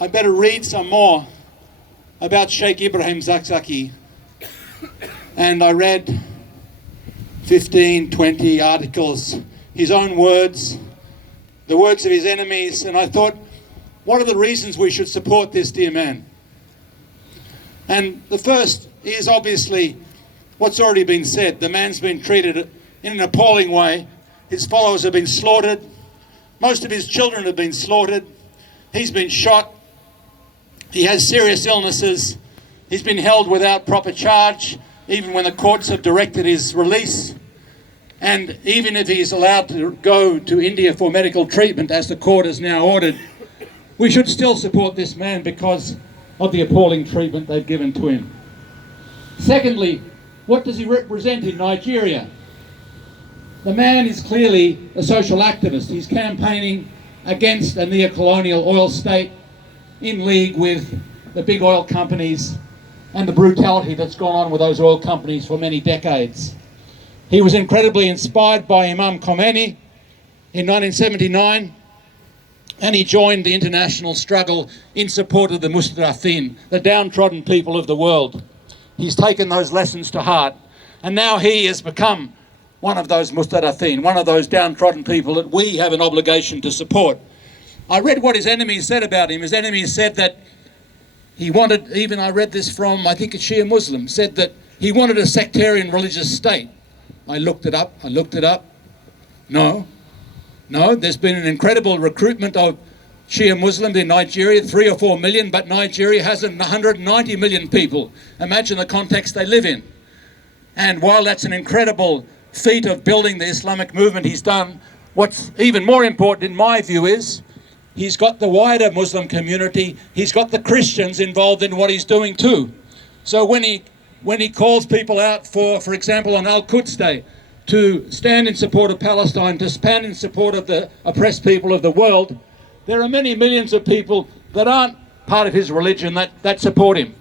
I better read some more about Sheikh Ibrahim Zakzaky. And I read 15, 20 articles, his own words, the words of his enemies, and I thought, what are the reasons we should support this dear man? And the first is obviously what's already been said. The man's been treated in an appalling way. His followers have been slaughtered. Most of his children have been slaughtered. He's been shot. He has serious illnesses. He's been held without proper charge, even when the courts have directed his release. And even if he's allowed to go to India for medical treatment, as the court has now ordered, we should still support this man because of the appalling treatment they've given to him. Secondly, what does he represent in Nigeria? The man is clearly a social activist. He's campaigning against a neo-colonial oil state in league with the big oil companies and the brutality that's gone on with those oil companies for many decades. He was incredibly inspired by Imam Khomeini in 1979, and he joined the international struggle in support of the Mustadafin, the downtrodden people of the world. He's taken those lessons to heart, and now he has become one of those Mustadafin, one of those downtrodden people that we have an obligation to support. I read what his enemies said about him. His enemies said that he wanted, even I read this from, I think a Shia Muslim, said that he wanted a sectarian religious state. I looked it up. No, there's been an incredible recruitment of Shia Muslims in Nigeria, 3 or 4 million, but Nigeria has 190 million people. Imagine the context they live in. And while that's an incredible feat of building the Islamic movement he's done, what's even more important in my view is he's got the wider Muslim community, he's got the Christians involved in what he's doing too. So when he calls people out for example, on Al-Quds Day, to stand in support of Palestine, to stand in support of the oppressed people of the world, there are many millions of people that aren't part of his religion that support him.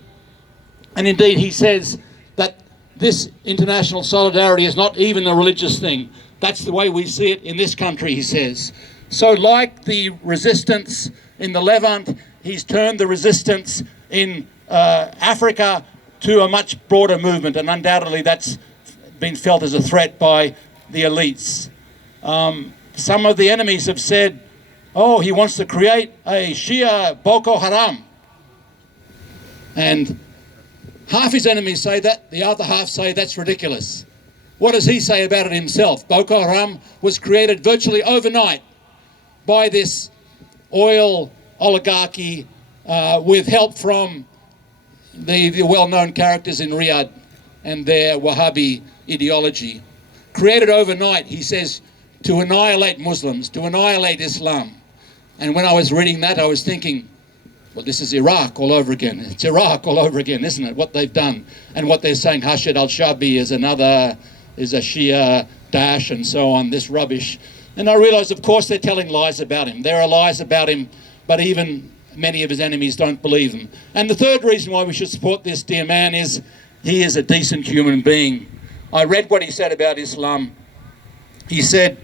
And indeed he says that this international solidarity is not even a religious thing. That's the way we see it in this country, he says. So like the resistance in the Levant, he's turned the resistance in Africa to a much broader movement, and undoubtedly that's been felt as a threat by the elites. Some of the enemies have said, oh, he wants to create a Shia Boko Haram. And half his enemies say that, the other half say that's ridiculous. What does he say about it himself? Boko Haram was created virtually overnight by this oil oligarchy with help from the well-known characters in Riyadh and their Wahhabi ideology. Created overnight, he says, to annihilate Muslims, to annihilate Islam. And when I was reading that, I was thinking, well, this is Iraq all over again. It's Iraq all over again, isn't it? What they've done and what they're saying. Hashid al-Shabi is a Shia Daesh and so on, this rubbish. And I realized, of course, they're telling lies about him. There are lies about him, but even many of his enemies don't believe them. And the third reason why we should support this dear man is he is a decent human being. I read what he said about Islam. He said,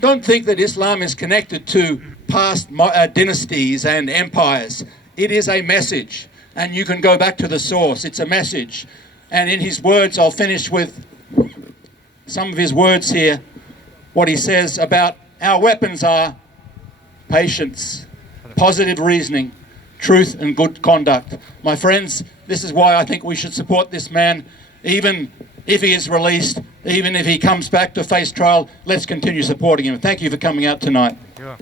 don't think that Islam is connected to past dynasties and empires. It is a message, and you can go back to the source. It's a message. And in his words, I'll finish with some of his words here. What he says about our weapons are patience, positive reasoning, truth and good conduct. My friends, this is why I think we should support this man, even if he is released, even if he comes back to face trial. Let's continue supporting him. Thank you for coming out tonight. Yeah.